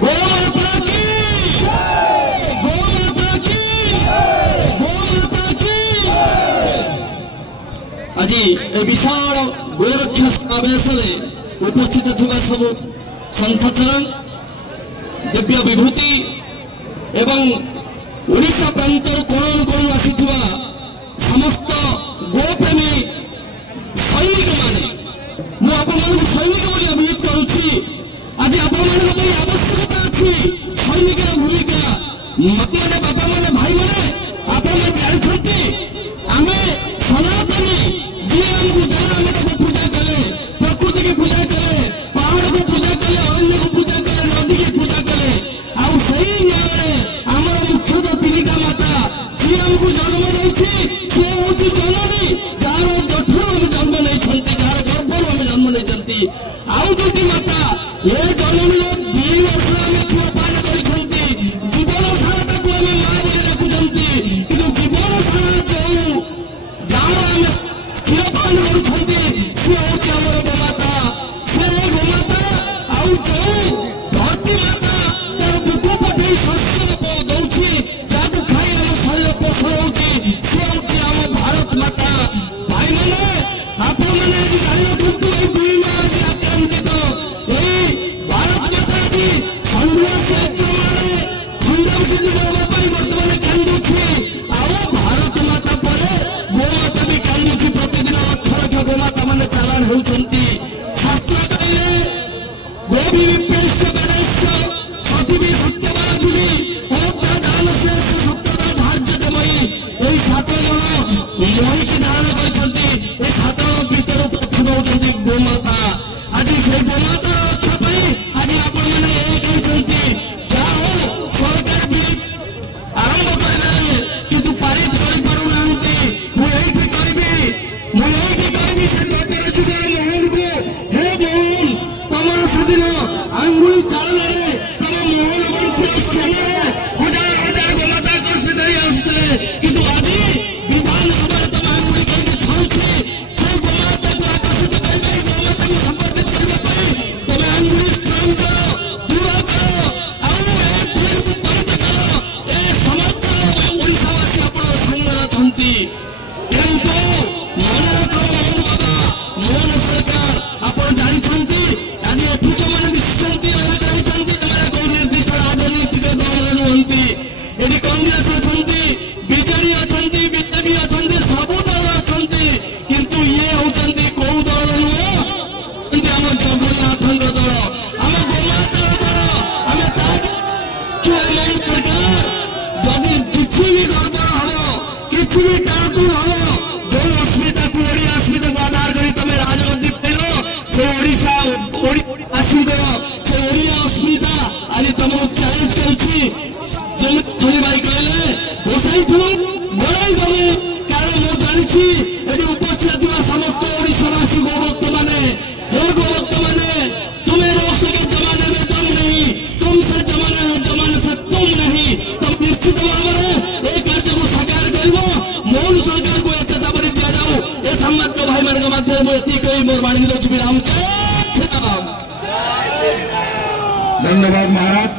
गौ माता की, गौ माता की, गौ माता की। आज ए विशाल गोरक्षा समावेश उपस्थित थिबा सब संतचरण दिव्य विभूति एवं ओडिशा प्रांतर कोण कोण आसीथिबा समस्त गोप्रेमी सैनिक माने मु आपन सैनिक बोली अभिहित करूछि। आज आपन आवश्यकता अछि सैनिक भूमिका माने बाबा माने भाई माने आपन जानछंती आमे सनातनी जे हमकु देला में को पूजा कले, प्रकृति की पूजा कले, पहाड़ को पूजा कले, अरण्य को पूजा कले, नदी की पूजा कले। आउ सही न्याय हमर मुख्य पिलिका माता जे हमकु जन्म देछि से होछि जननी जार जठर हम जन्म नै छंती, जार गर्भ हम जन्म नै छंती। आउ दुटी माता ए जननी 2 वर्ष में छुआ पान करि छंती, जीवन सारा ताकू हम मां बोली रखु छंती, किंतु जीवन सारा जो जार हम क्षीरपान करू छंती से होछि हमर गोमाता। से गोमाता आउ जो धरती माता तार बुक पठे शस्य दउछि जाकु खाई हम शरीर पोषण होछि से होछि हम भारत माता। भाई माने आपन माने जानि रखु ए दुनिया आज आक्रांतित ए भारत माता जी संघर्ष आक्रमण खंडन सिद्धि करबा पई वर्तमान कांदुछि। आउ भारत माता परे गोमाता भी कांदुछि। प्रतिदिन लक्ष लक्ष गोमाता माने चालान होउछंती। शास्त्र कहले गोविप्रेष्य वेदस्य सतिवि सत्यवादिनी अवता दानस्य सत्यता धार्यतमयी। एई 7 जन महिषी धारण करछंती। ए 7 जन भीतर प्रथम होउछंती गोमाता। आज से गोमाता रक्षा पई आज आपण माने एक होउछंती। जाओ सरकार भी आरंभ करले किंतु पारित करि पारु नांती। मु एठी करबी से पेपर जुगे मोहन को हे मोहन तमर सदिन अंगुली चालले तम मोहन वंश समय हजार हजार गोमाता कर्षित होई आसुतले, किंतु आज विधान सभा तम अंगुली कहि खाउछि। से गोमाता को आकर्षित करबे, गोमाता को संवर्धित करबे पई तम अंगुली काम करो, दूर करो। आउ ए पुलिस को परिचय करो। ए समस्त ओडिशावासी आपण संगरा थंती। किंतु मन रखो बाबा मोहन सरकार आपण जानि छंती आज एठु जो माने विश्वंती रहा कहि छंती तमरा को निर्दिष्ट राजनीतिक दल रहंती। एडी कांग्रेस छंती, बीजेडी छंती, बीजेपी छंती, सब दल छंती, किंतु ये होचंती को दल नुह एंती हम जगन्नाथଙ୍କ दल, हम गोमाता दल। हम ताक कि हम सरकार जदि किछि भी गड़बड़ हबो, किछि भी काटू हबो, जो अस्मिता को ओडिया अस्मिता को आधार करी तमे राजनीति पेलो से ओडिशा आसी गयो। से ओडिया अस्मिता आज तमरो चैलेंज करूछि। जम थोड़ी भाई कहले बसाई थु बड़ाई गले कारण मो जानिछि एडी उपस्थित थिबा समस्त ओडिशावासी गोभक्त माने हे गोभक्त माने तुम्हें रोष के जमाने में दम नहीं, तुमसे जमाने से तुम नहीं। तुम निश्चित भाव में ए कार्य को साकार करिवो। मोहन सरकार को ए चेतावनी दिया जाऊ। ए सम्मान को भाई माने माध्यम में एति कहि मोर बाणी दउछि विराम के धन्यवाद महाराज।